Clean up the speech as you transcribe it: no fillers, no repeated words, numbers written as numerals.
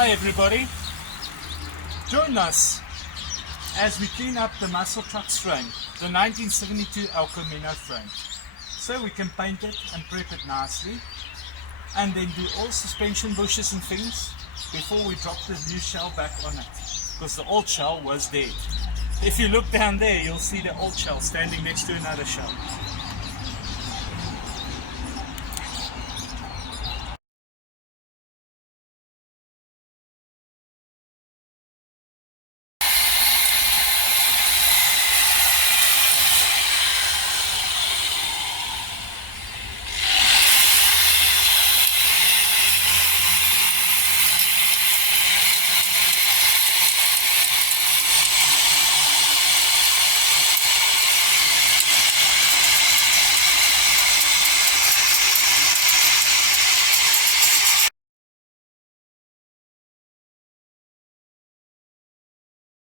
Hi everybody, join us as we clean up the muscle truck's frame, the 1972 El Camino frame, so we can paint it and prep it nicely and then do all suspension bushes and things before we drop the new shell back on it, because the old shell was dead. If you look down there, you'll see the old shell standing next to another shell.